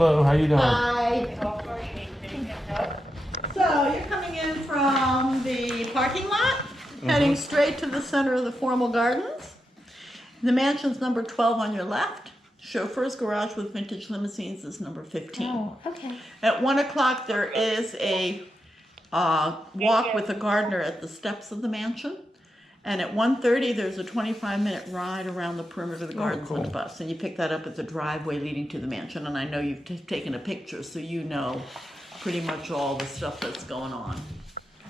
Hello, how you doing? Hi. So you're coming in from the parking lot, heading straight to the center of the formal gardens. The mansion's number 12 on your left. Chauffeur's garage with vintage limousines is number 15. Oh, okay. At 1 o'clock, there is a walk with a gardener at the steps of the mansion. And at 1:30, there's a 25-minute ride around the perimeter of the gardens on the bus. And you pick that up at the driveway leading to the mansion. And I know you've taken a picture, so you know pretty much all the stuff that's going on.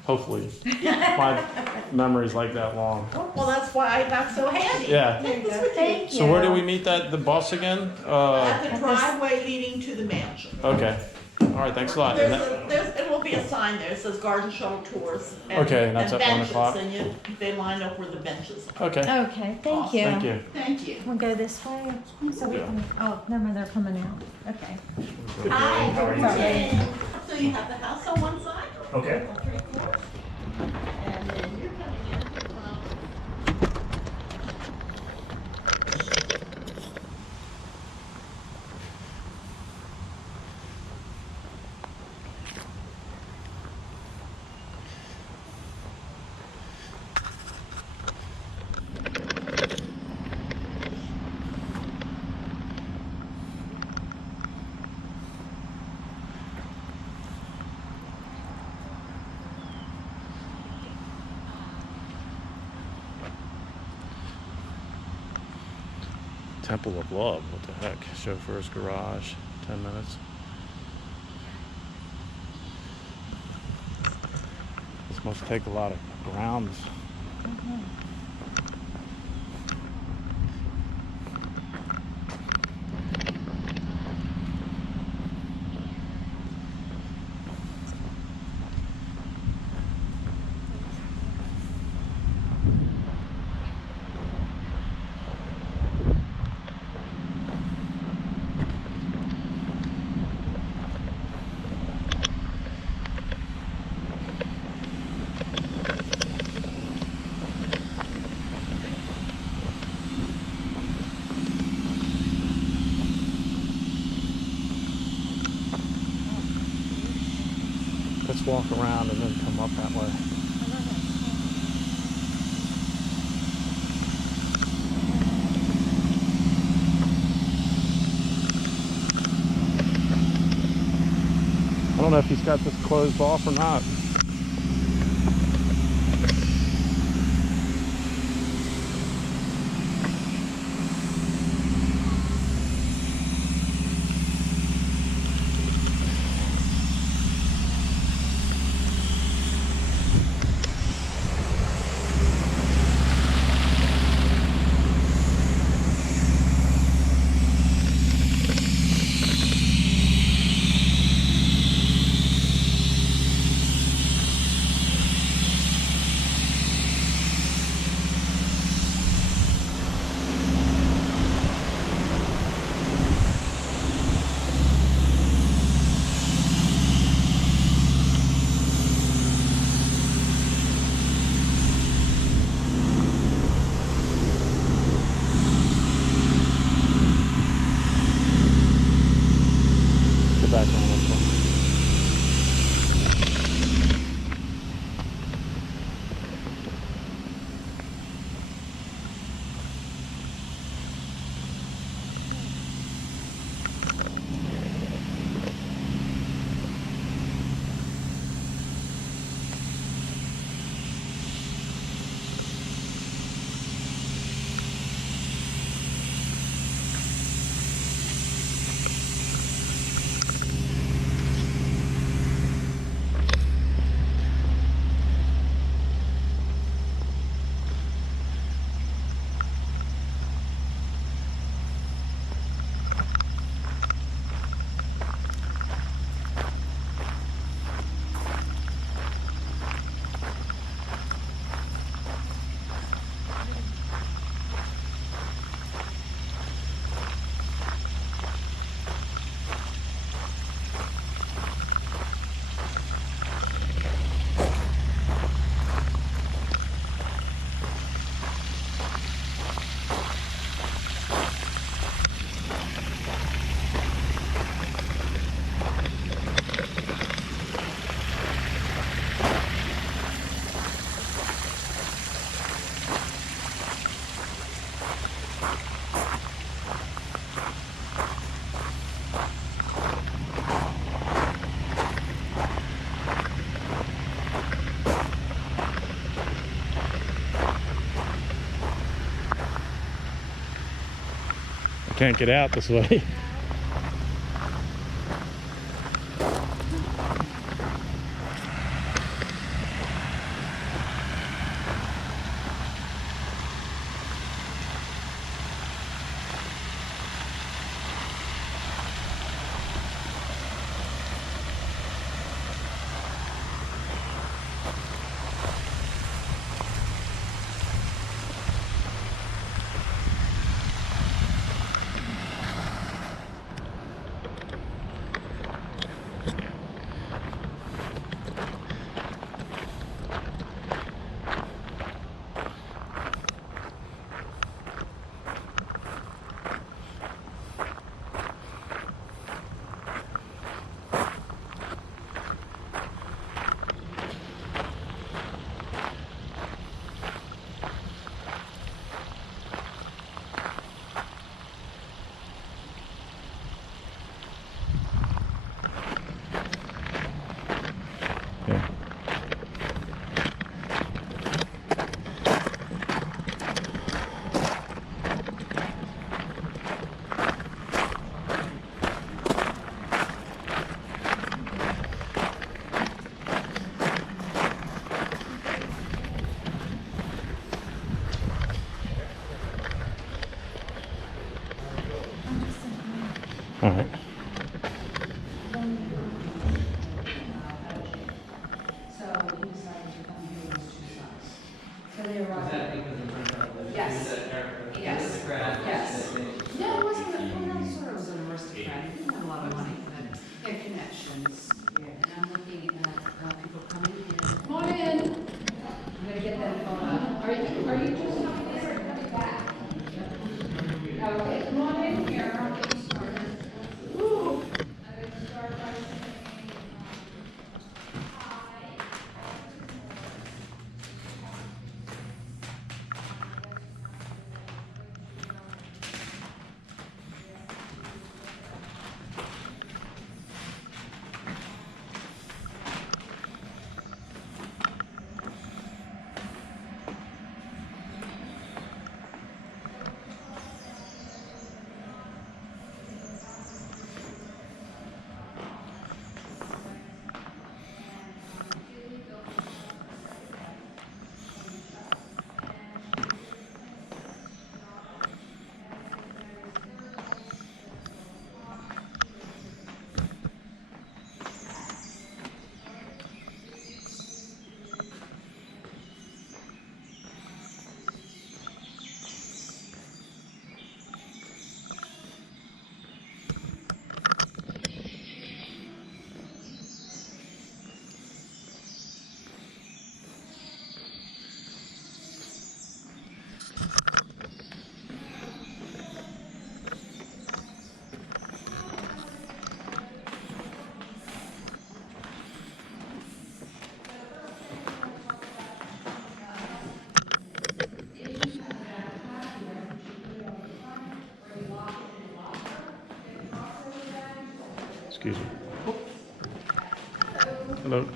Hopefully. My memory's like that long. Well, that's why I got so handy. Yeah. Take this with you. Thank you. So where do we meet the bus again? At the driveway leading to the mansion. Okay. All right, thanks a lot. And that- There will be a sign there that says garden shuttle tours. And, Okay, and that's at 1 benches, o'clock? And they line up where the benches are. Okay, Okay, thank you. thank you. Thank you. We'll go this way. So we can, oh, never mind, they're coming out. Okay. Hi. How are you? Hi. So you have the house on one side? Okay. All 3 floors. And then you're coming in from Temple of Love, what the heck? Chauffeur's garage, 10 minutes. This must take a lot of grounds. Let's walk around and then come up that way. I don't know if he's got this closed off or not. Back on this one. can't get out this way. Yeah. All right. So he decided to come here with his two sons. So they arrived. Yes. Yes. Yes. No, it wasn't, well, no, sort of was an aristocrat. He didn't have a lot of money, but he had connections. And I'm looking at people coming in. Come on in. I'm gonna get that photo. Are you just coming in or coming back? Okay, come on in here. I'll get you started. Woo. I'm gonna start by saying, hi. Excuse me. Hello.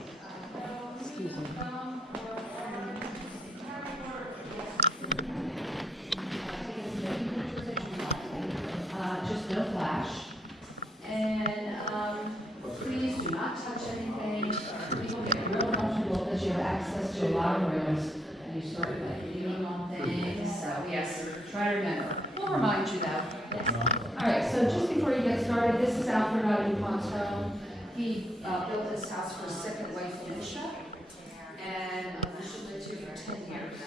Just no flash. And please do not touch anything. People get real comfortable because you have access to a lot of rooms and you start like leaning on things. So yes, try to remember. We'll remind you though. Yes. All right. So just before you get started, this is Alfred Duponto. He built this house for his second wife, Alicia, and Alicia lived here for 10 years.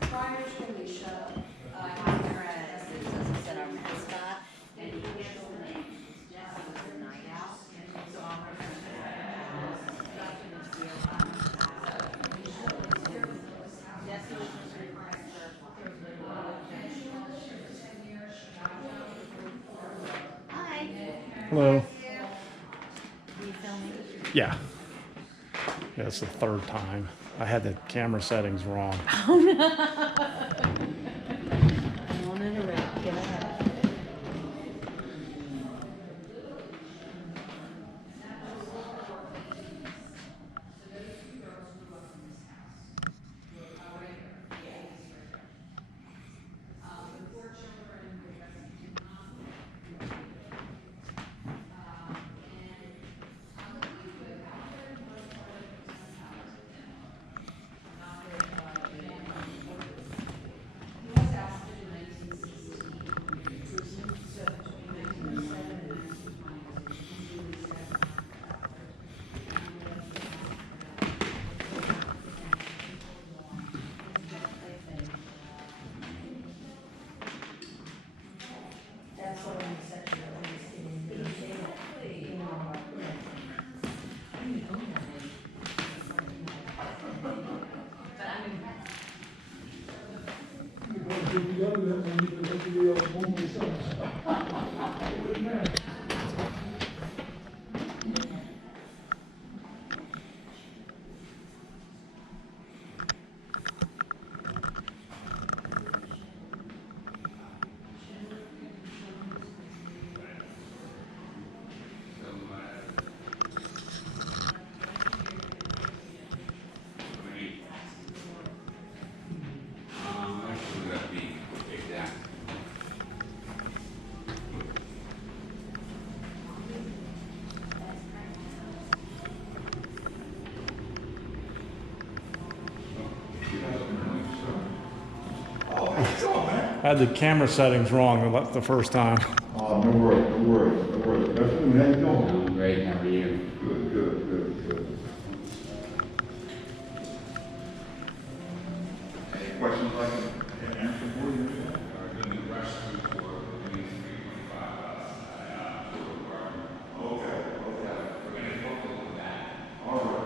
Prior to Alicia, Alfred as our mascot, and he was the name. Hi. Hello. Yeah. Yeah, it's the third time. I had the camera settings wrong. Actually, that'd be exact. I had the camera settings wrong the first time. Oh, no worries, no worries, no worries. Good afternoon, how you doing? I'm great, how are you? Good, good, good, good. Any questions I can answer for you? Okay, okay. All right.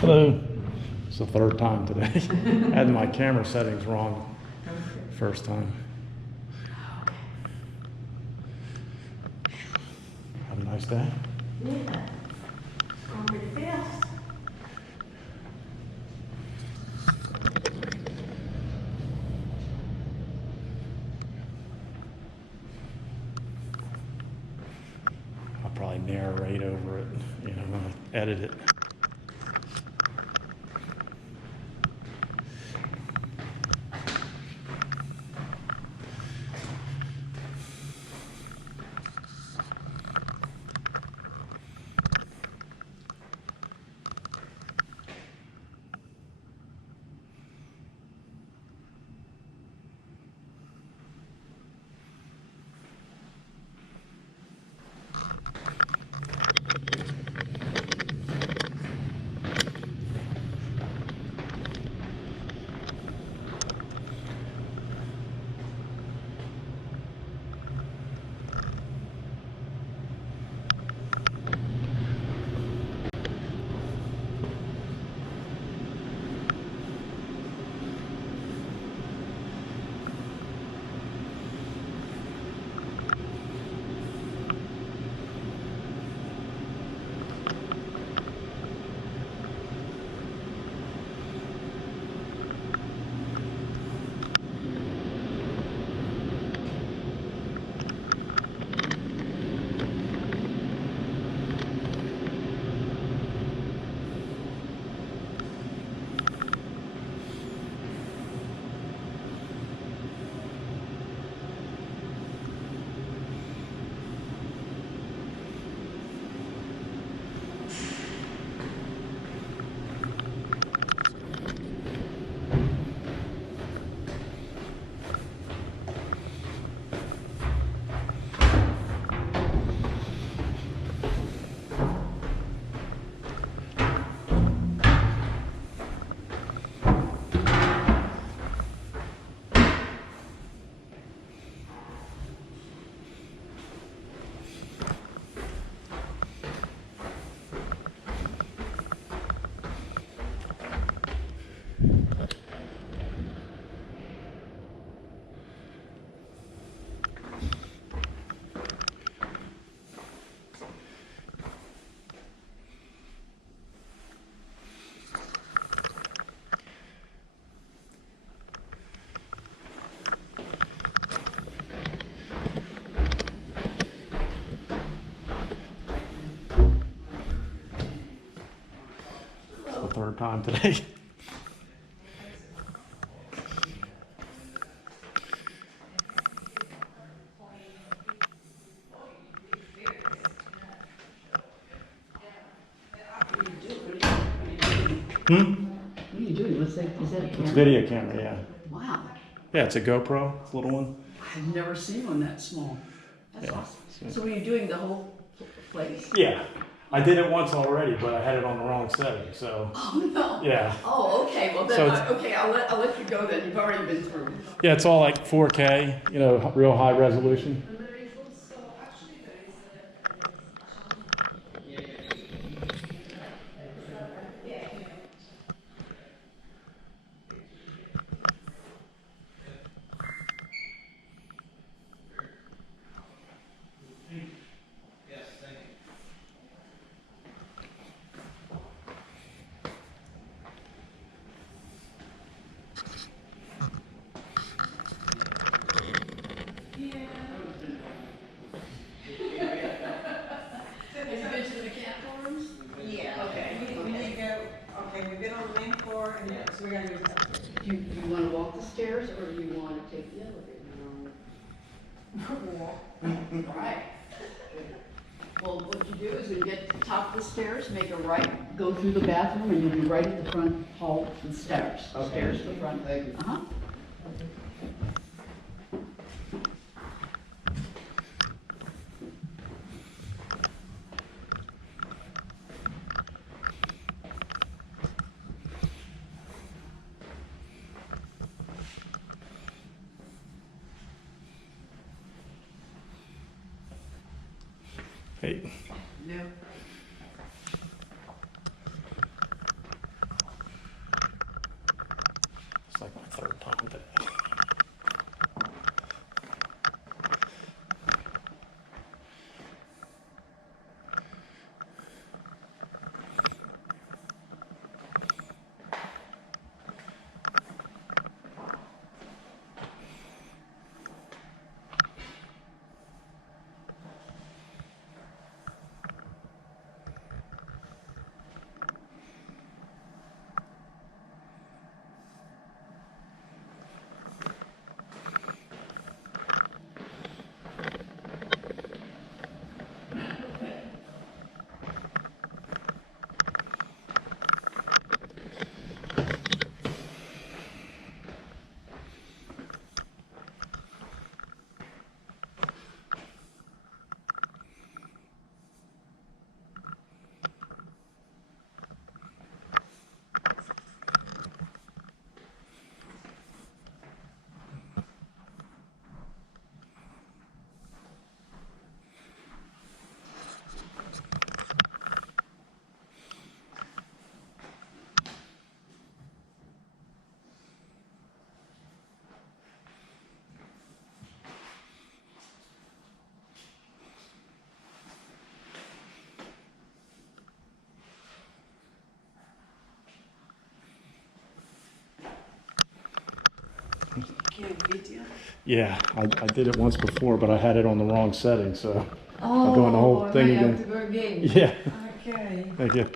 Hello. It's the third time today. I had my camera settings wrong first time. Have a nice day. Yeah. It's going pretty fast. I'll probably narrate over it, when I edit it. third time today. Hmm? What are you doing? Is that a It's a camera? video camera, yeah. Wow, Yeah, it's a GoPro, it's a little one. I've never seen one that small. That's Yeah. awesome. So were you doing the whole place? Yeah, I did it once already, but I had it on the wrong setting, so, Oh, no. yeah. Oh, okay, well So then, it's- okay, I'll let you go then, you've already been through. Yeah, it's all like 4K, you know, real high resolution. Have you been to the mechanical rooms? Yeah. Okay. We need to go, okay, we've been on the main floor, and so we gotta go upstairs. Do you wanna walk the stairs, or do you wanna take the elevator? Right. Well, what you do is when you get to the top of the stairs, make a right, go through the bathroom, and you'll be right at the front hall with the stairs. Stairs to the front. Thank you. Uh-huh. Hey, No. it's like my third time today. Can't beat you. Yeah, I did it once before, but I had it on the wrong setting, so I'm doing the whole thing now you have again. to go again. Yeah, Okay. thank you.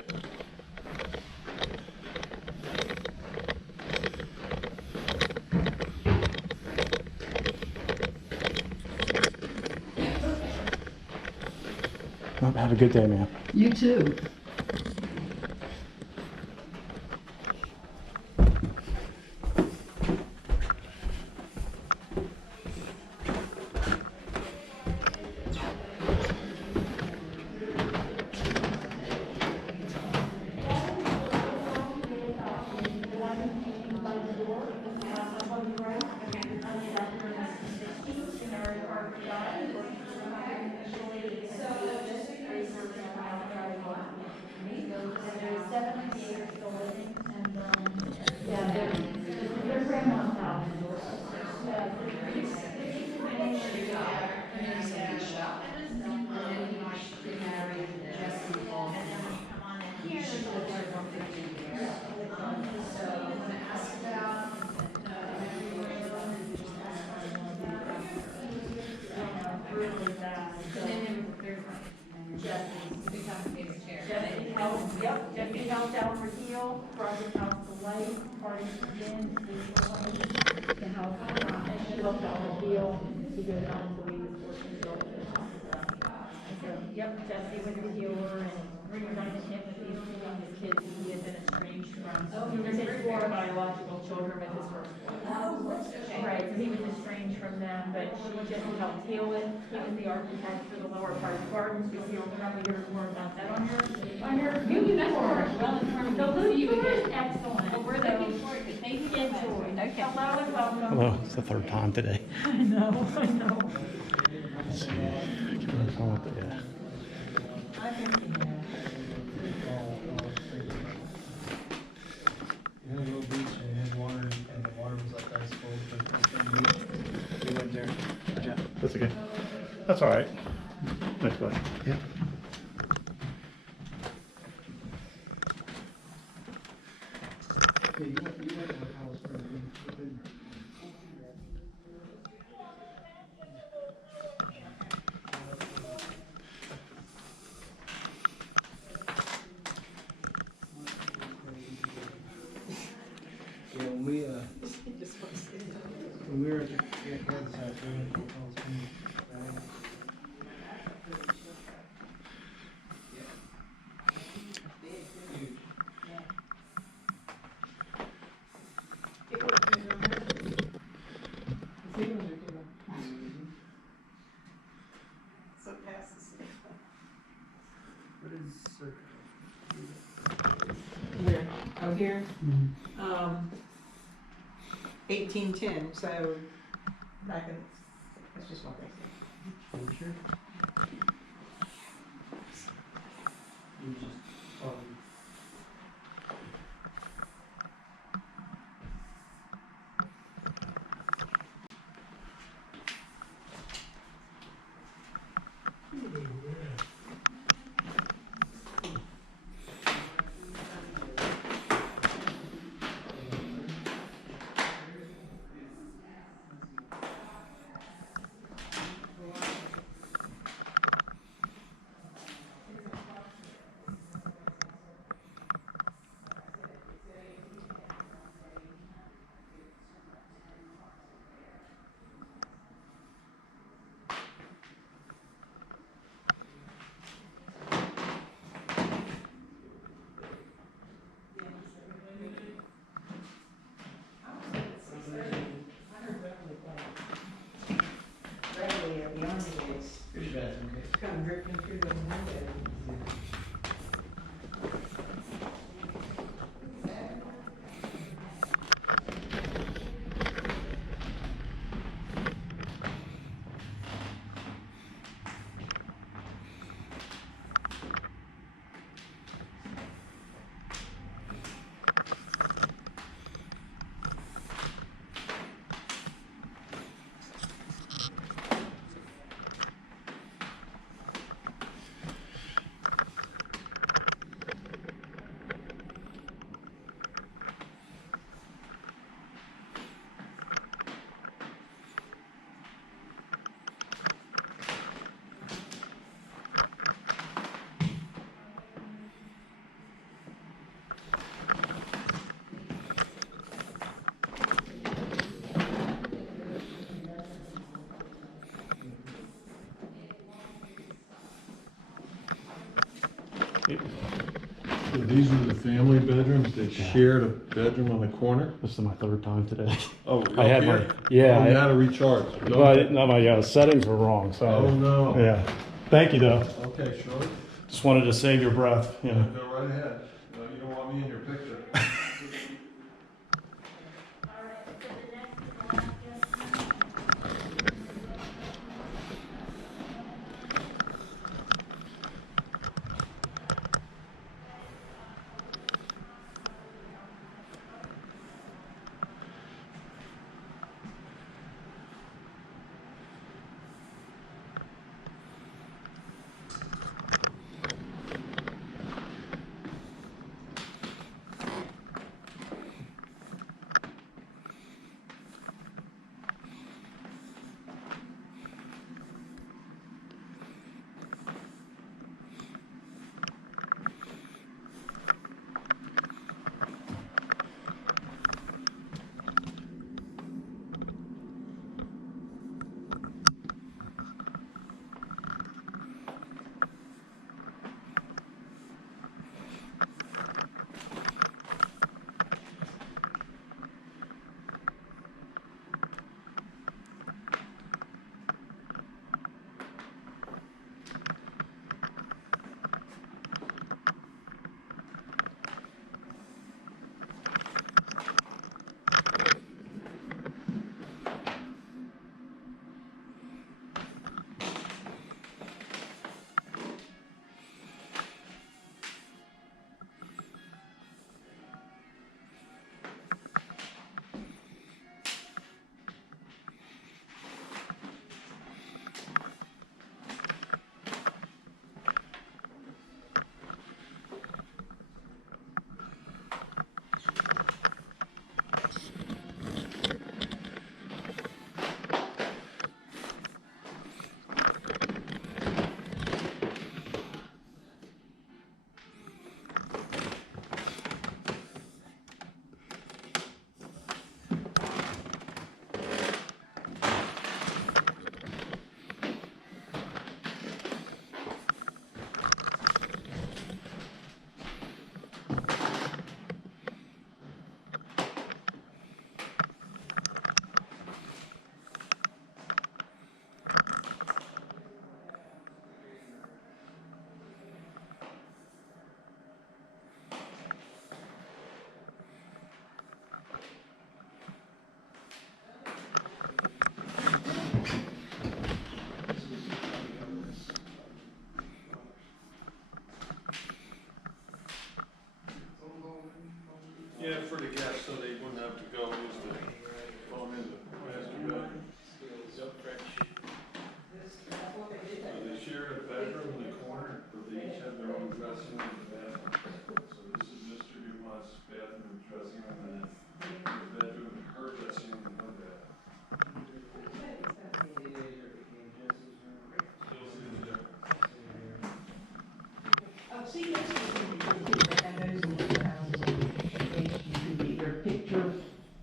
Well, have a good day, man. You too. Jesse helped out for heel. call, Roger's house, the light, parties begin, the house, and she looked on the deal, she goes on to leave, working so. I said, yep, Jesse was the healer, and reunited him with these two youngest kids who he had been estranged from. There's his four biological children with his first wife. Right, so he was estranged from them, but she just helped heal it. He was the architect for the lower part of the gardens. You'll probably hear more about that on your. You that's well informed. The We'll see you tour is again. excellent. Well, we're looking forward to it. Thank you so much. Enjoy. Okay. Hello and welcome. Hello, it's the third time today. I know, I know. Let's see. I can't remember if I want the, You had a little beach and it had water and the water was like ice cold, but we went there. Yeah. That's okay. That's all right. Next question. Yeah. Yeah, you went to my house for a minute. Yeah, when we were at the Kansas house, we went to So pass this. What is circle? Where? Oh, here? 1810, so back in, that's just what they say. Are you sure? You just, Readily at the army days, here's your bathroom, okay? come drifting through the window. So these are the family bedrooms, they shared a bedroom on the corner? This is my third time today. Oh, I had here? my, yeah. Oh, you I- had to recharge. But no, my settings were wrong, so. Oh, no. Yeah. Thank you, though. Okay, sure. Just wanted to save your breath, you know. Go right ahead. No, you don't want me in your picture. Yeah, for the guests, so they wouldn't have to go use the phone in the master bedroom. So they share a bedroom in the corner, but they each have their own dressing room and bathroom. So this is Mr. Dumont's bathroom and dressing room, and then his bedroom and her dressing room and her bathroom. Still see the difference. Oh, see, that's what we do, they have those in the houses on HGTV, their picture,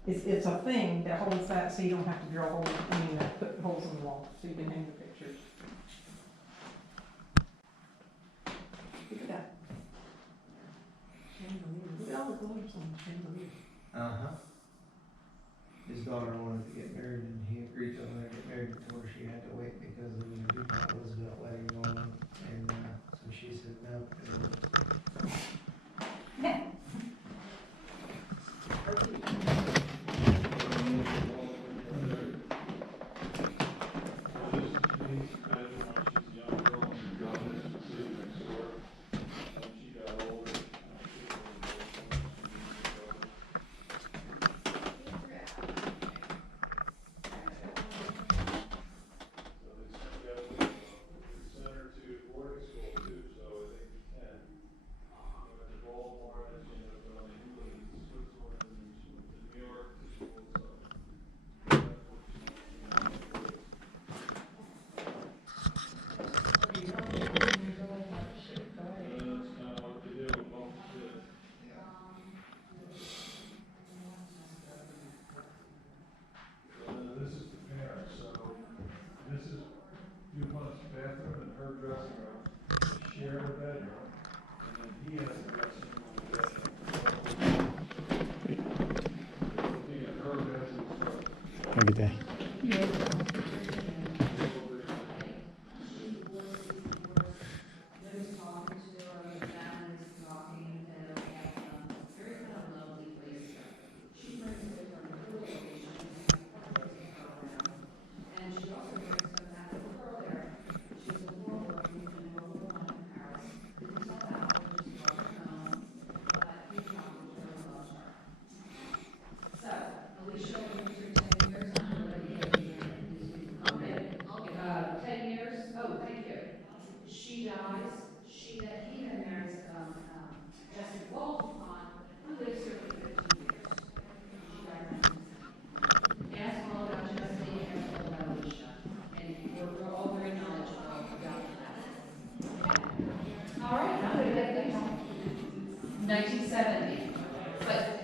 it's a thing that holds that, so you don't have to drill holes, put holes in the wall, so you can hang the pictures. Look at that. Chandelier. Look at all the globes on the chandelier. Uh-huh. His daughter wanted to get married, and he agreed to let her get married before she had to wait because of the DuPont Roosevelt wedding going on. And, so she said no. DuPont's bathroom and her dressing room, share a bedroom, and then he has a dressing room and bedroom. Looking at her bedroom first. Have a good day.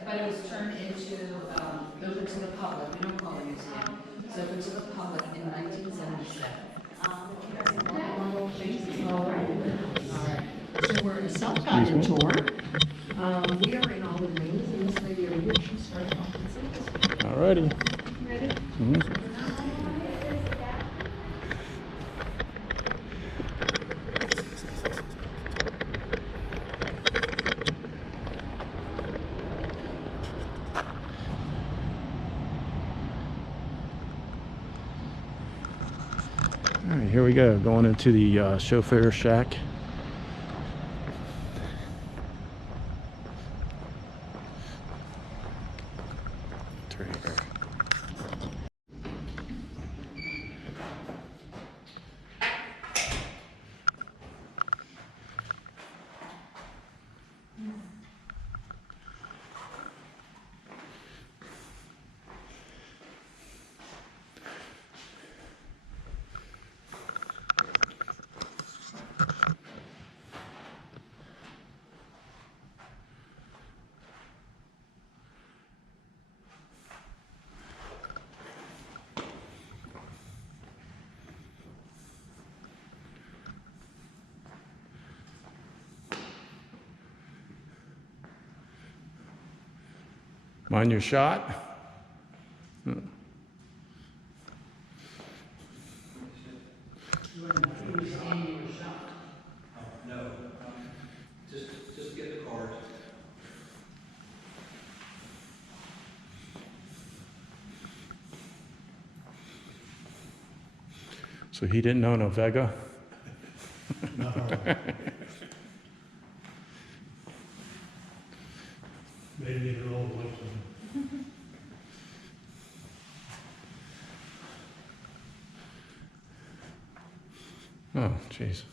But it was turned into, open to the public, we don't call it a museum, it's open to the public in 1977. So we're in a self-guided tour. We are in all the rooms, and this lady over here, she started off with singles. All righty. Ready? All right, here we go, going into the chauffeur shack. It's right here. Mind your shot. No. Just get the card. So he didn't own a Vega? Maybe an old one. Oh, jeez.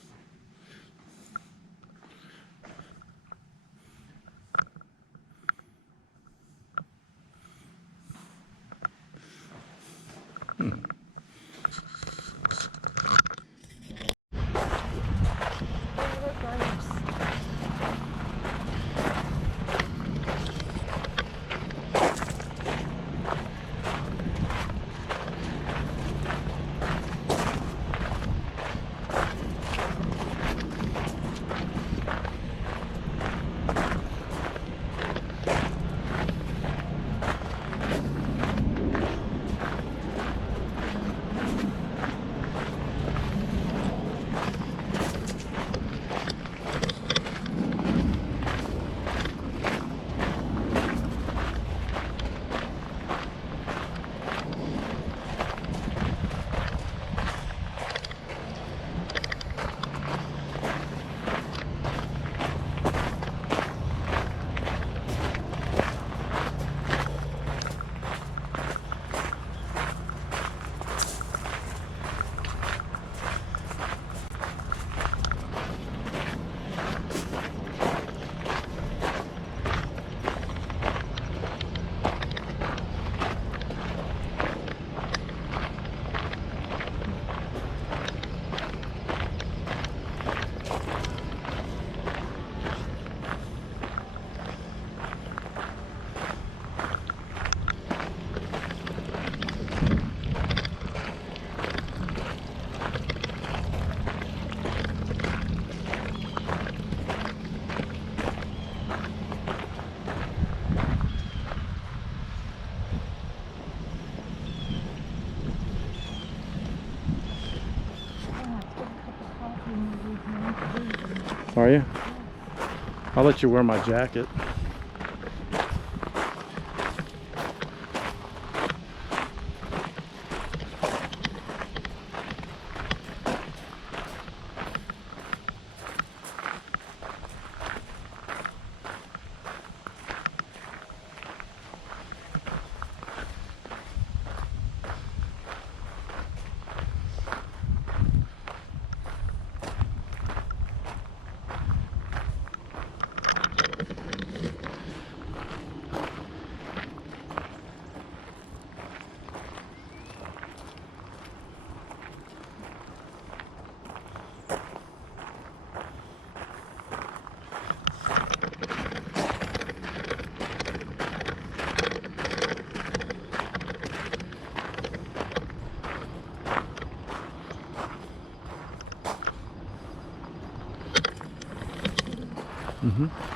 Are you? I'll let you wear my jacket. Mm-hmm.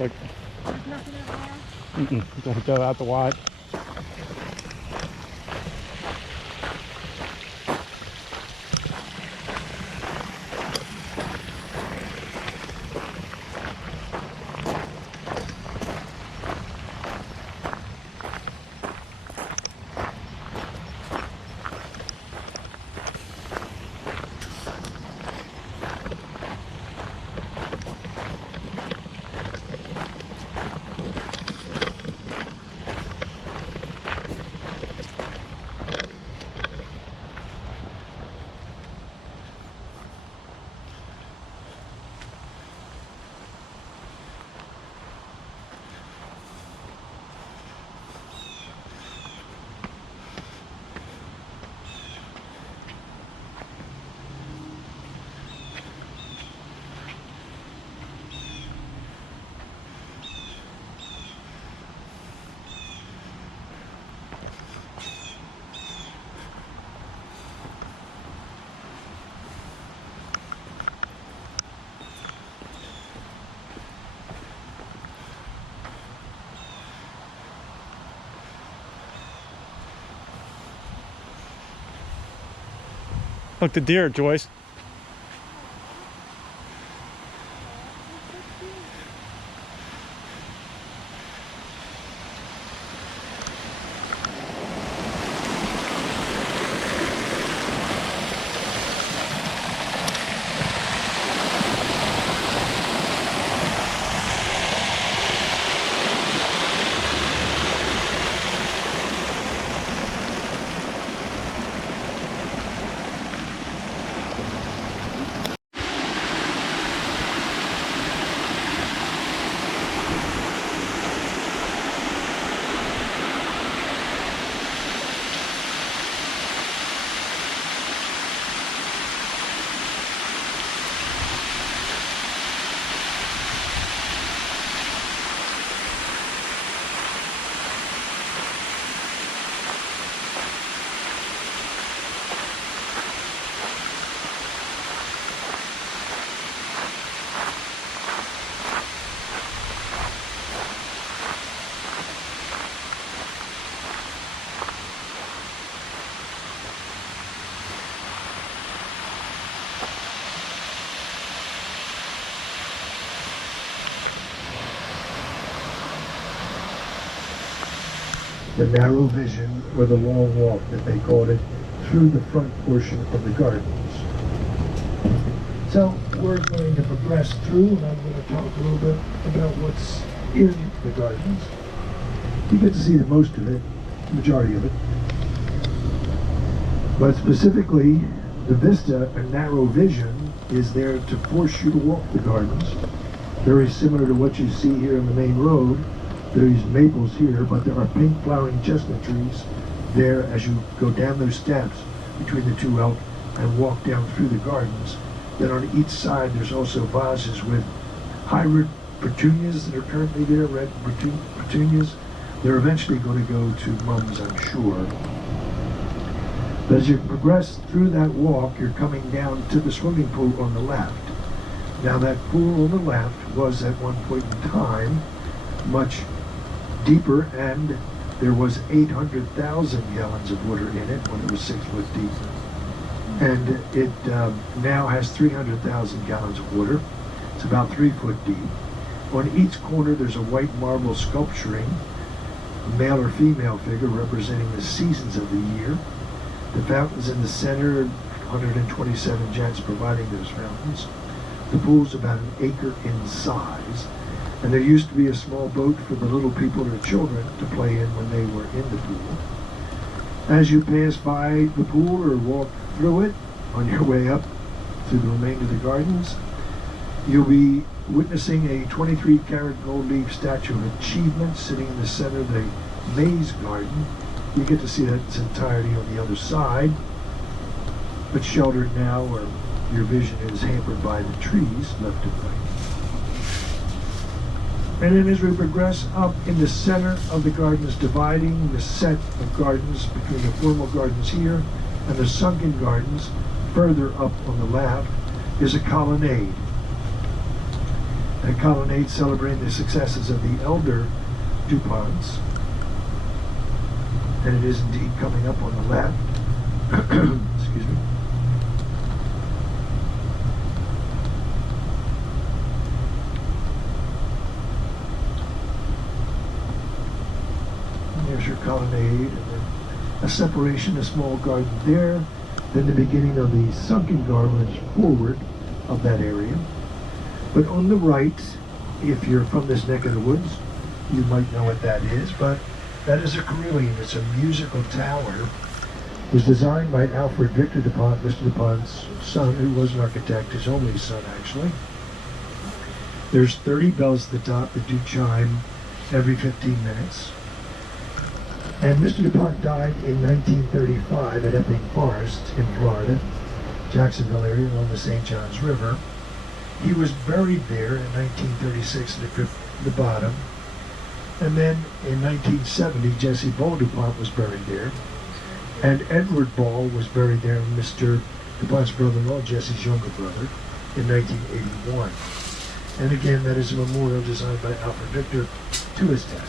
like, There's nothing over there? gotta go out the wide. Look, the deer, Joyce. The narrow vision, or the long walk that they called it, through the front portion of the gardens. So we're going to progress through, and I'm going to talk a little bit about what's in the gardens. You get to see the most of it, the majority of it. But specifically, the vista, a narrow vision, is there to force you to walk the gardens. Very similar to what you see here in the main road. There's maples here, but there are pink flowering chestnut trees there as you go down those steps between the two elk and walk down through the gardens. Then on each side there's also vases with hybrid petunias that are currently there, red petunias. They're eventually going to go to mums, I'm sure. But as you progress through that walk, you're coming down to the swimming pool on the left. Now that pool on the left was at one point in time much deeper, and there was 800,000 gallons of water in it when it was 6 foot deep. And it now has 300,000 gallons of water. It's about 3 foot deep. On each corner there's a white marble sculpturing, a male or female figure representing the seasons of the year. The fountains in the center, 127 jets providing those fountains. The pool's about an acre in size. And there used to be a small boat for the little people or children to play in when they were in the pool. As you pass by the pool or walk through it on your way up through the remainder of the gardens, you'll be witnessing a 23-karat gold leaf statue of achievement sitting in the center of the maze garden. You get to see that in its entirety on the other side, but sheltered now, or your vision is hampered by the trees left and right. And then as we progress up in the center of the gardens, dividing the set of gardens between the formal gardens here and the sunken gardens further up on the left, is a colonnade. a colonnade celebrating the successes of the elder DuPonts. And it is indeed coming up on the left. Excuse me. And there's your colonnade, and then a separation, a small garden there. Then the beginning of the sunken garlands forward of that area. But on the right, if you're from this neck of the woods, you might know what that is, but that is a carillon. It's a musical tower. It was designed by Alfred Victor DuPont, Mr. DuPont's son, who was an architect, his only son actually. There's 30 bells at the top that do chime every 15 minutes. And Mr. DuPont died in 1935 at Epping Forest in Florida, Jacksonville area along the St. Johns River. He was buried there in 1936 in the crypt at the bottom. And then in 1970, Jesse Ball DuPont was buried there. And Edward Ball was buried there, Mr. DuPont's brother-in-law, Jesse's younger brother, in 1981. And again, that is a memorial designed by Alfred Victor to his dad.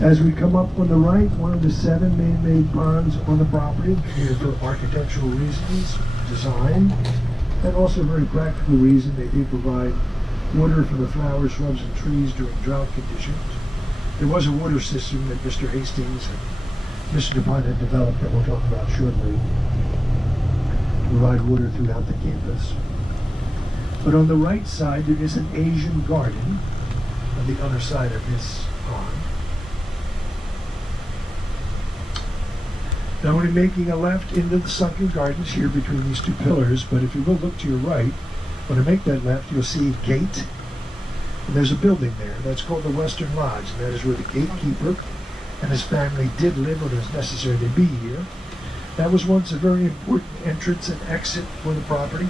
As we come up on the right, one of the 7 man-made ponds on the property, here for architectural reasons, design, and also a very practical reason. They do provide water for the flowers, shrubs, and trees during drought conditions. There was a water system that Mr. Hastings and Mr. DuPont had developed that we'll talk about shortly to provide water throughout the campus. But on the right side, there is an Asian garden on the other side of this pond. Now we're making a left into the sunken gardens here between these 2 pillars, but if you will look to your right, when I make that left, you'll see a gate, and there's a building there. That's called the Western Lodge, and that is where the gatekeeper and his family did live when it was necessary to be here. That was once a very important entrance and exit for the property.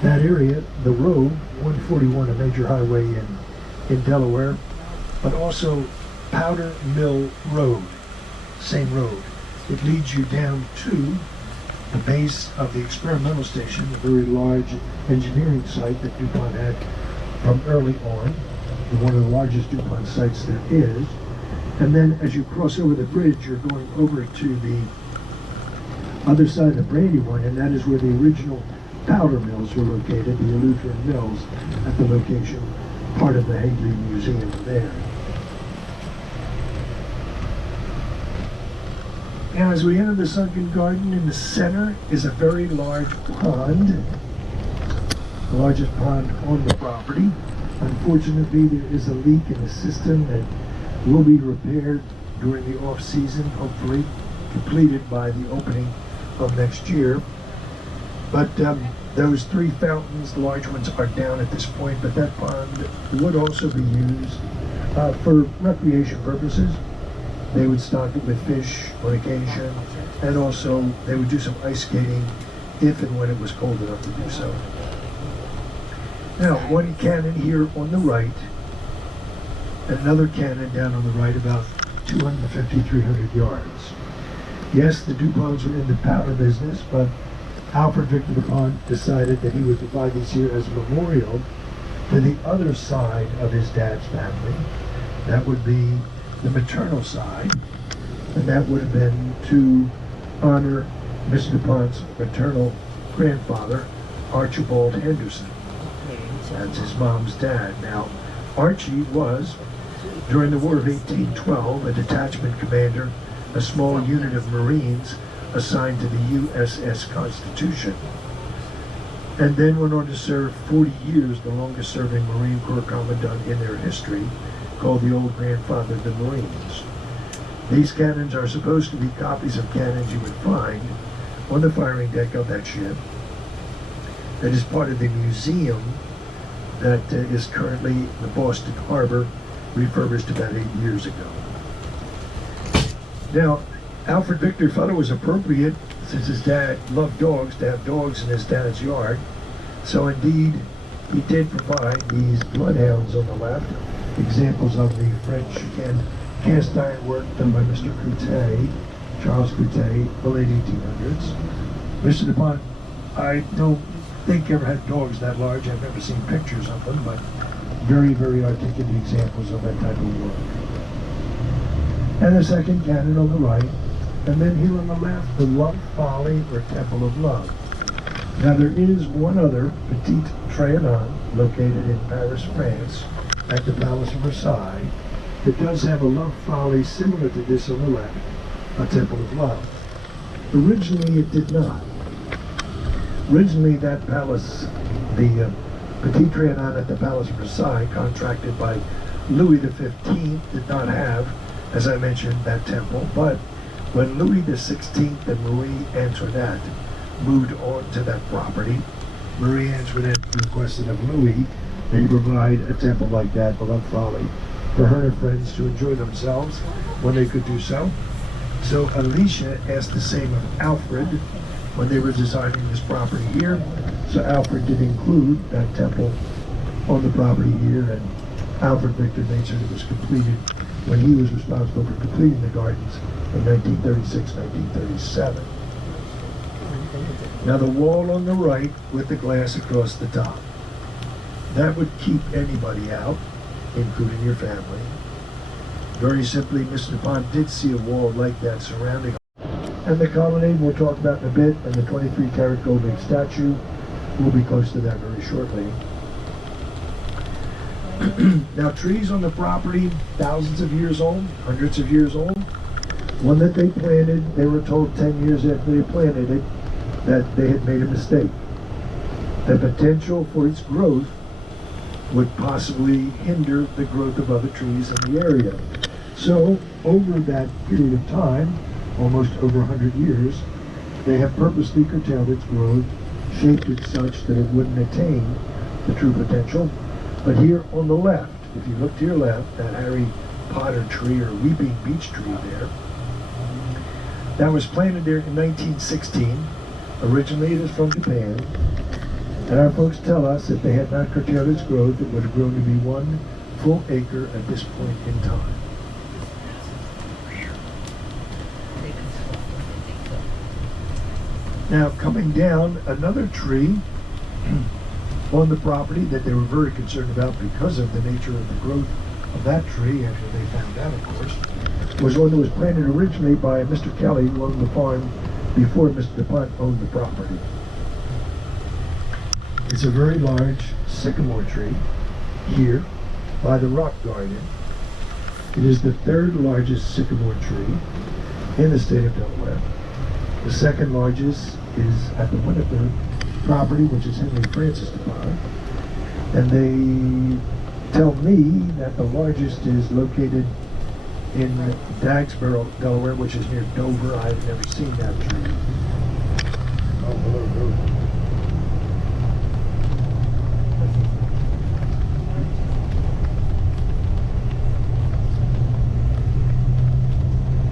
That area, the road, 141, a major highway in Delaware, but also Powder Mill Road, same road. It leads you down to the base of the experimental station, a very large engineering site that DuPont had from early on, one of the largest DuPont sites there is. And then as you cross over the bridge, you're going over to the other side of the Brandywine, and that is where the original powder mills were located, the Lutheran mills, at the location, part of the Hagley Museum there. Now, as we enter the sunken garden, in the center is a very large pond, the largest pond on the property. Unfortunately, there is a leak in the system that will be repaired during the off-season, hopefully completed by the opening of next year. But those 3 fountains, the large ones, are down at this point, but that pond would also be used for recreation purposes. They would stock it with fish on occasion, and also they would do some ice skating if and when it was cold enough to do so. Now, one cannon here on the right, and another cannon down on the right, about 250, 300 yards. Yes, the DuPonts were in the powder business, but Alfred Victor DuPont decided that he would provide these here as a memorial to the other side of his dad's family. That would be the maternal side, and that would have been to honor Mr. DuPont's maternal grandfather, Archibald Henderson. That's his mom's dad. Now, Archie was, during the War of 1812, a detachment commander, a small unit of Marines assigned to the USS Constitution, and then went on to serve 40 years, the longest serving Marine Corps commandant in their history, called the Old Grandfather of the Marines. These cannons are supposed to be copies of cannons you would find on the firing deck of that ship. That is part of the museum that is currently in the Boston Harbor, refurbished about 8 years ago. Now, Alfred Victor thought it was appropriate, since his dad loved dogs, to have dogs in his dad's yard. So indeed, he did provide these bloodhounds on the left, examples of the French cast iron work done by Mr. Coutet, Charles Coutet, the late 1800s. Mr. DuPont, I don't think ever had dogs that large. I've never seen pictures of them, but very, very articulate examples of that type of work. And the second canon on the right, and then here on the left, the Love Folly or Temple of Love. Now there is one other Petite Trianon located in Paris, France, at the Palace of Versailles, that does have a Love Folly similar to this on the left, a Temple of Love. Originally it did not. Originally that palace, the Petite Trianon at the Palace of Versailles, contracted by Louis XV, did not have, as I mentioned, that temple, but when Louis XVI and Marie Antoinette moved on to that property, Marie Antoinette requested of Louis that he provide a temple like that, the Love Folly, for her and her friends to enjoy themselves when they could do so. So Alicia asked the same of Alfred when they were designing this property here. So Alfred did include that temple on the property here, and Alfred Victor made sure it was completed when he was responsible for completing the gardens in 1936, 1937. Now the wall on the right with the glass across the top. That would keep anybody out, including your family. Very simply, Mr. Pond did see a wall like that surrounding. And the colonnade we'll talk about in a bit, and the 23-karat gold big statue. We'll be close to that very shortly. Now trees on the property, thousands of years old, hundreds of years old. One that they planted, they were told 10 years after they planted it that they had made a mistake. The potential for its growth would possibly hinder the growth of other trees in the area. So over that period of time, almost over 100 years, they have purposely curtailed its growth, shaped it such that it wouldn't attain the true potential. But here on the left, if you look to your left, that Harry Potter tree or weeping beech tree there, that was planted there in 1916. Originally it is from Japan. And our folks tell us if they had not curtailed its growth, it would have grown to be 1 full acre at this point in time. Now coming down, another tree on the property that they were very concerned about because of the nature of the growth of that tree, after they found out, of course, was one that was planted originally by Mr. Kelly, who owned the farm before Mr. DuPont owned the property. It's a very large sycamore tree here by the rock garden. It is the 3rd largest sycamore tree in the state of Delaware. The 2nd largest is at the Winifred property, which is Henry Francis DuPont. And they tell me that the largest is located in Dagsboro, Delaware, which is near Dover. I've never seen that tree. Oh, hello, Dover.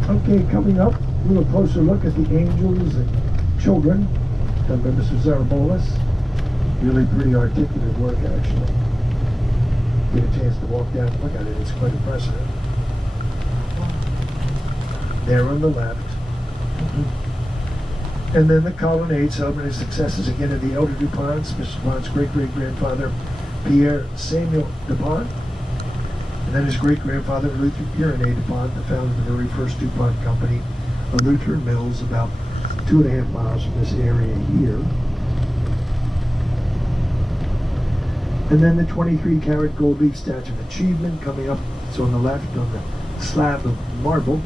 Okay, coming up, a little closer look at the angels and children done by Mr. Zarabolas. Really pretty articulate work, actually. Get a chance to walk down and look at it. It's quite impressive. There on the left. And then the colonnade celebrating successes again of the elder DuPonts, Mr. DuPont's great-great-grandfather, Pierre Samuel DuPont. And then his great-grandfather, Luther Irénée DuPont, the founder of the very first DuPont company, a Lutheran Mills, about 2.5 miles from this area here. And then the 23-karat gold leaf statue of achievement coming up. It's on the left on the slab of marble.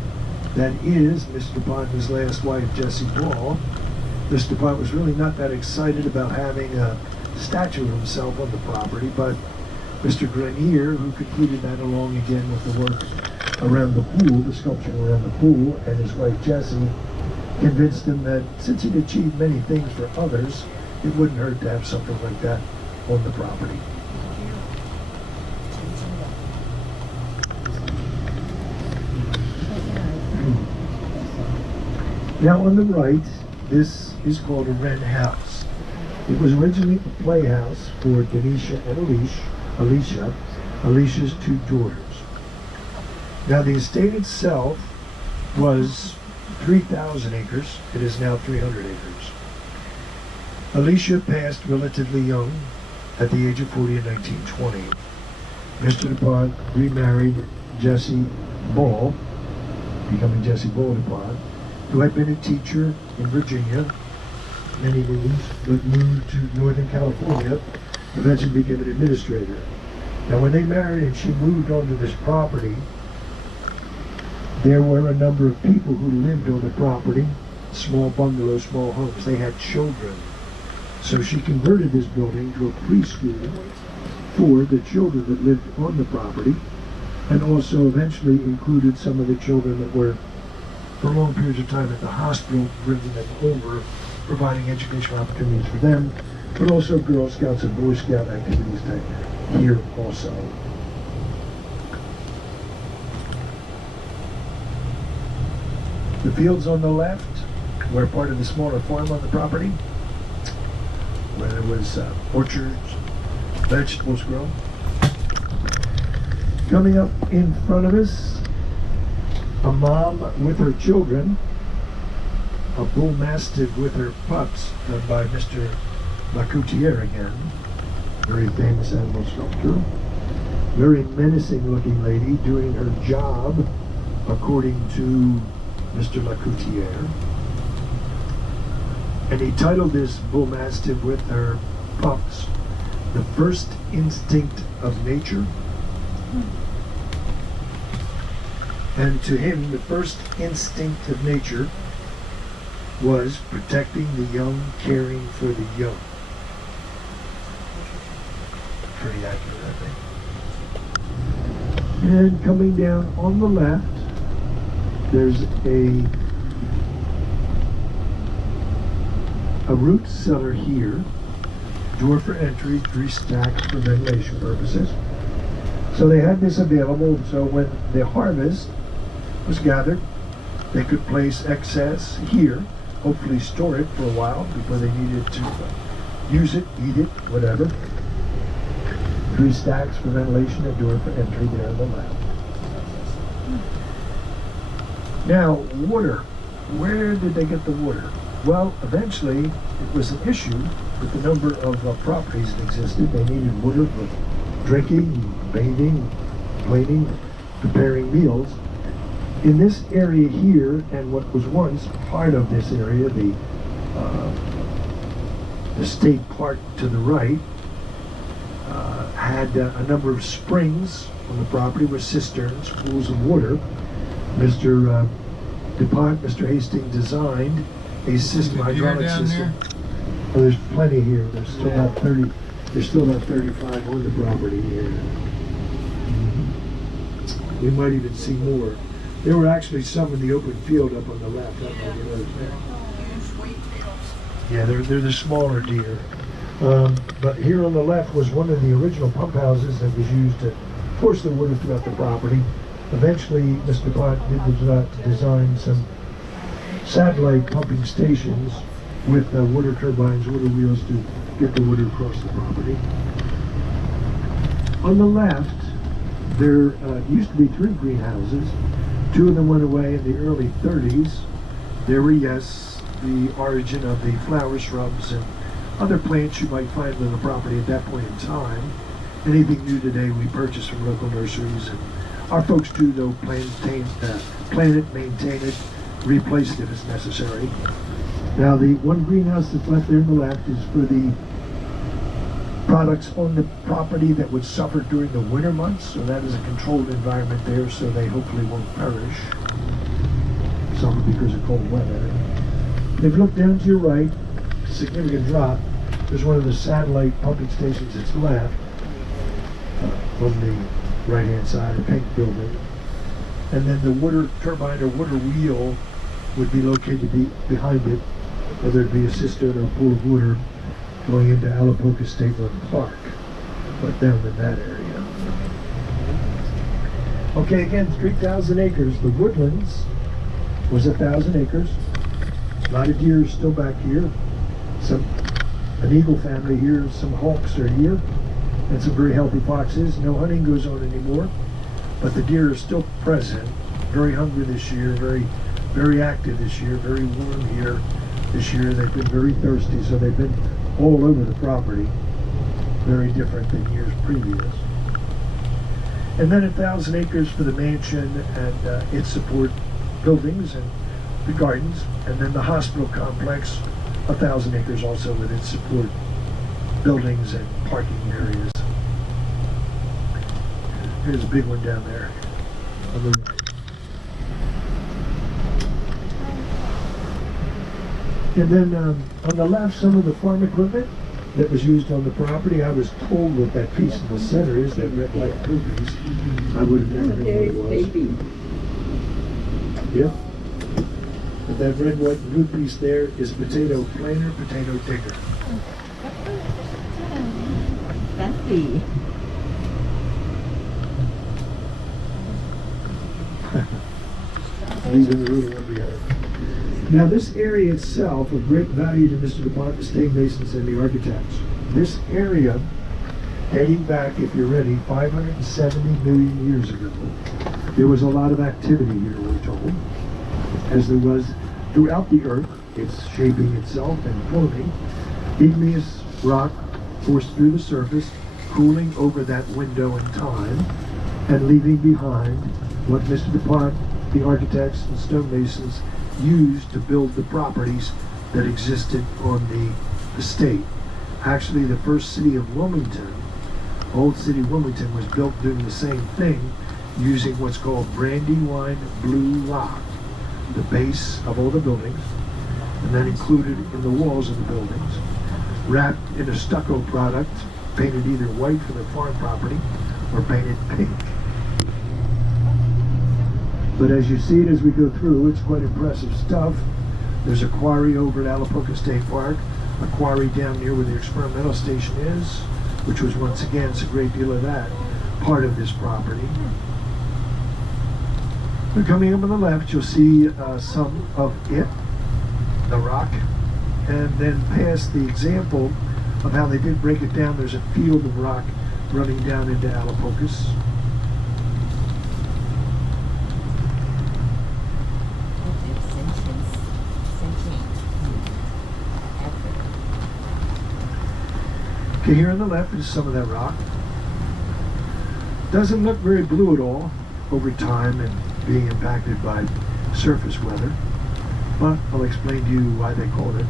That is Mr. DuPont and his last wife, Jessie Ball. Mr. DuPont was really not that excited about having a statue of himself on the property, but Mr. Grenier, who concluded that along again with the work around the pool, the sculpture around the pool, and his wife Jessie, convinced him that since he'd achieved many things for others, it wouldn't hurt to have something like that on the property. Now on the right, this is called a Wren House. It was originally a playhouse for Denisha and Alicia's 2 daughters. Now the estate itself was 3,000 acres. It is now 300 acres. Alicia passed relatively young at the age of 40 in 1920. Mr. DuPont remarried Jessie Ball, becoming Jessie Ball DuPont, who had been a teacher in Virginia many moons, but moved to Northern California, eventually became an administrator. Now when they married and she moved onto this property, there were a number of people who lived on the property, small bungalows, small homes. They had children. So she converted this building to a preschool for the children that lived on the property, and also eventually included some of the children that were for long periods of time at the hospital, bringing them over, providing educational opportunities for them, but also Girl Scouts and Boy Scout activities here also. The fields on the left were part of the smaller farm on the property, where there was orchards, vegetables grown. Coming up in front of us, a mom with her children, a bull mastiff with her pups, done by Mr. Lacoutiere again, very famous animal sculptor. Very menacing looking lady doing her job according to Mr. Lacoutiere. And he titled this bull mastiff with her pups, "The First Instinct of Nature." And to him, the first instinct of nature was protecting the young, caring for the young. Pretty accurate, I think. And coming down on the left, there's a root cellar here, door for entry, 3 stacks for ventilation purposes. So they had this available, so when the harvest was gathered, they could place excess here, hopefully store it for a while before they needed to use it, eat it, whatever. 3 stacks for ventilation, a door for entry there on the left. Now, water. Where did they get the water? Well, eventually, it was an issue with the number of properties that existed. They needed water for drinking, bathing, cleaning, preparing meals. In this area here, and what was once part of this area, the state park to the right, had a number of springs on the property with cisterns, pools of water. Mr. DuPont, Mr. Hastings designed a system, hydraulic system. Oh, there's plenty here. There's still about 30. There's still about 35 on the property here. We might even see more. There were actually some in the open field up on the left. I don't know if you noticed that. Yeah, they're the smaller deer. But here on the left was one of the original pump houses that was used to force the water throughout the property. Eventually, Mr. DuPont did design some satellite pumping stations with water turbines, water wheels to get the water across the property. On the left, there used to be 3 greenhouses. 2 of them went away in the early 30s. There were, yes, the origin of the flower shrubs and other plants you might find on the property at that point in time. Anything new today we purchase from local nurseries, and our folks do, though, plant it, maintain it, replace it if it's necessary. Now, the one greenhouse that's left there on the left is for the products on the property that would suffer during the winter months, so that is a controlled environment there, so they hopefully won't perish. Some because of cold weather. If you look down to your right, significant drop, there's one of the satellite pumping stations that's left on the right-hand side, the pink building. And then the water turbine or water wheel would be located behind it, whether it be a cistern or a pool of water going into Alapoca State Run Park, but down in that area. Okay, again, 3,000 acres. The Woodlands was 1,000 acres. A lot of deer are still back here. An eagle family here, some hawks are here, and some very healthy foxes. No hunting goes on anymore, but the deer are still present. Very hungry this year, very active this year, very warm here this year. They've been very thirsty, so they've been all over the property, very different than years previous. And then 1,000 acres for the mansion and its support buildings and the gardens, and then the hospital complex, 1,000 acres also with its support buildings and parking areas. Here's a big one down there on the right. And then on the left, some of the farm equipment that was used on the property. I was told that that piece in the center is that red, white, blue piece. I would have never known what it was. Yeah. But that red, white, and blue piece there is a potato planer, potato digger. Fancy. Leaving the room over here. Now this area itself of great value to Mr. DuPont, the stonemasons, and the architects. This area, dating back, if you're ready, 570 million years ago, there was a lot of activity here, we're told, as there was throughout the earth. It's shaping itself and forming. Igneous rock forced through the surface, cooling over that window in time, and leaving behind what Mr. DuPont, the architects and stonemasons, used to build the properties that existed on the estate. Actually, the first city of Wilmington, Old City Wilmington, was built doing the same thing, using what's called Brandywine blue rock, the base of all the buildings, and then included in the walls of the buildings, wrapped in a stucco product, painted either white for the farm property or painted pink. But as you see it as we go through, it's quite impressive stuff. There's a quarry over at Alapoca State Park, a quarry down near where the experimental station is, which was once again, it's a great deal of that, part of this property. But coming up on the left, you'll see some of it, the rock, and then past the example of how they did break it down, there's a field of rock running down into Alapocas. Okay, here on the left is some of that rock. Doesn't look very blue at all over time and being impacted by surface weather, but I'll explain to you why they called it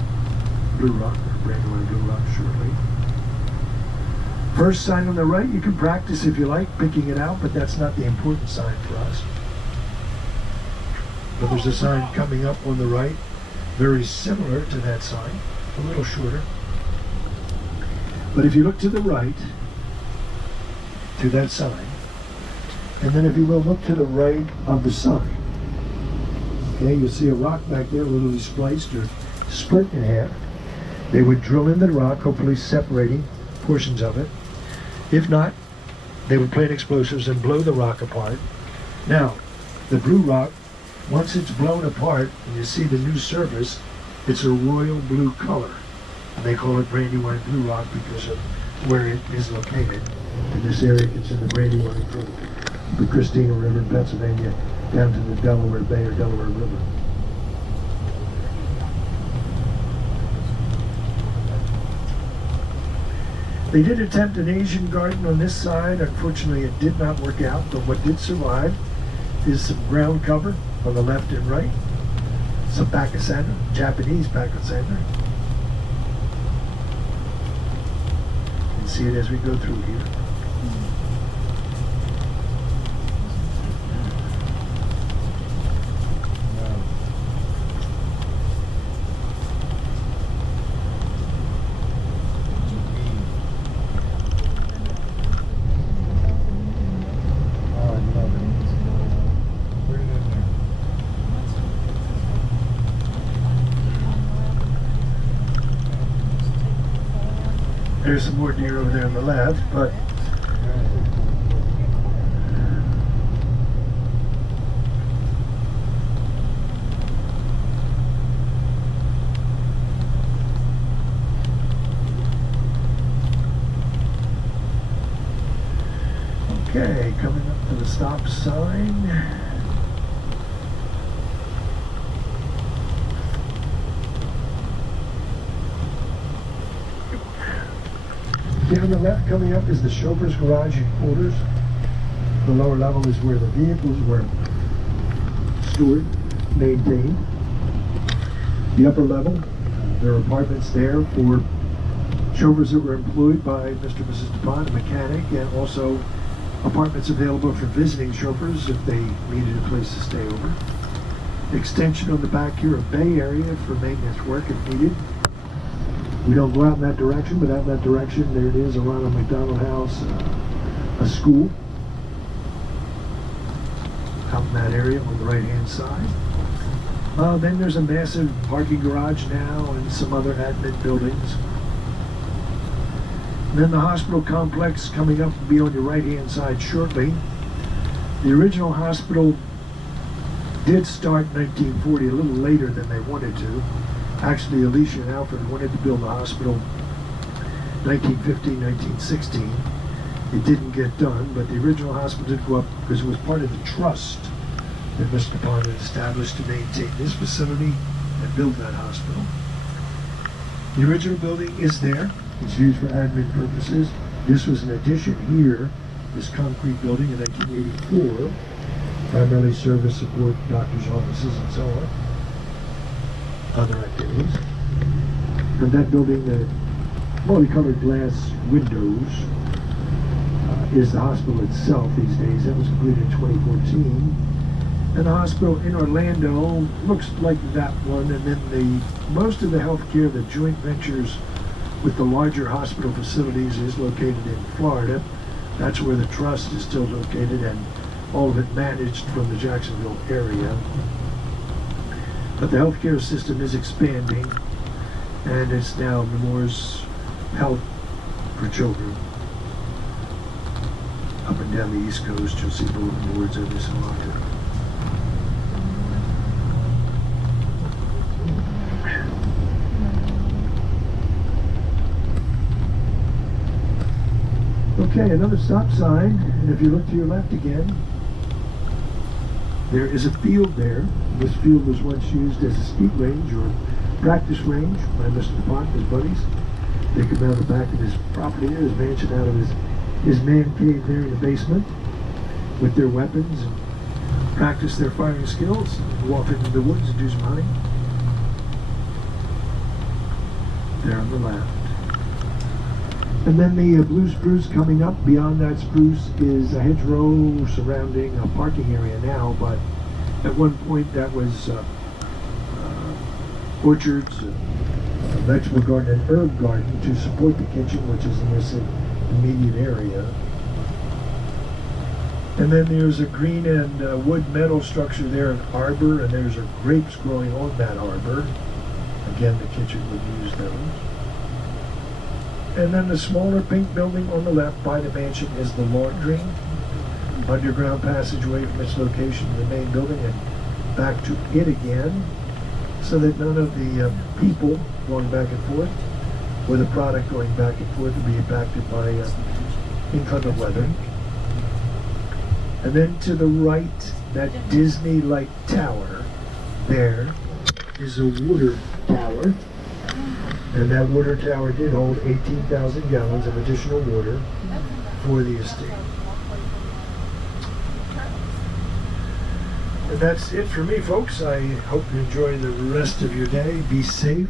blue rock or Brandywine blue rock shortly. First sign on the right, you can practice if you like picking it out, but that's not the important sign for us. But there's a sign coming up on the right, very similar to that sign, a little shorter. But if you look to the right, to that sign, and then if you will, look to the right of the sign, okay, you'll see a rock back there literally spliced or split in half. They would drill into the rock, hopefully separating portions of it. If not, they would plant explosives and blow the rock apart. Now, the blue rock, once it's blown apart and you see the new surface, it's a royal blue color. And they call it Brandywine blue rock because of where it is located. In this area, it's in the Brandywine from the Christina River in Pennsylvania down to the Delaware Bay or Delaware River. They did attempt an Asian garden on this side. Unfortunately, it did not work out, but what did survive is some ground cover on the left and right, some pachysandra, Japanese pachysandra. And see it as we go through here. There's some more deer over there on the left, but okay, coming up to the stop sign. Okay, on the left coming up is the chauffeur's garage and quarters. The lower level is where the vehicles were stored, maintained. The upper level, there are apartments there for chauffeurs that were employed by Mr. and Mrs. DuPont, a mechanic, and also apartments available for visiting chauffeurs if they needed a place to stay over. Extension on the back here, a bay area for maintenance work if needed. We don't go out in that direction, but out in that direction, there it is, a Ronald McDonald House, a school. Out in that area on the right-hand side. Then there's a massive parking garage now and some other admin buildings. And then the hospital complex coming up will be on your right-hand side shortly. The original hospital did start in 1940, a little later than they wanted to. Actually, Alicia and Alfred wanted to build the hospital 1915, 1916. It didn't get done, but the original hospital did go up because it was part of the trust that Mr. DuPont had established to maintain this facility and build that hospital. The original building is there. It's used for admin purposes. This was an addition here, this concrete building in 1984. Primarily service support doctors' offices and so on. Other activities. And that building, the multicolored glass windows, is the hospital itself these days. That was completed in 2014. And the hospital in Orlando looks like that one. And then most of the healthcare, the joint ventures with the larger hospital facilities is located in Florida. That's where the trust is still located, and all of it managed from the Jacksonville area. But the healthcare system is expanding, and it's now Nemours Health for Children. Up and down the East Coast, you'll see bulletin boards every so often. Okay, another stop sign, and if you look to your left again, there is a field there. This field was once used as a skeet range or practice range by Mr. DuPont and his buddies. They come out of the back of his property there, his mansion, out of his man cave there in the basement with their weapons and practice their firing skills, and go off into the woods and do some hunting. There on the left. And then the blue spruce coming up. Beyond that spruce is a hedgerow surrounding a parking area now, but at one point that was orchards, vegetable garden and herb garden to support the kitchen, which is in this immediate area. And then there's a green and wood metal structure there, an arbor, and there's grapes growing on that arbor. Again, the kitchen would use those. And then the smaller pink building on the left by the mansion is the laundry. Underground passageway from its location to the main building and back to it again, so that none of the people going back and forth or the product going back and forth will be impacted by inclement weather. And then to the right, that Disney-like tower, there is a water tower. And that water tower did hold 18,000 gallons of additional water for the estate. And that's it for me, folks. I hope you enjoy the rest of your day. Be safe.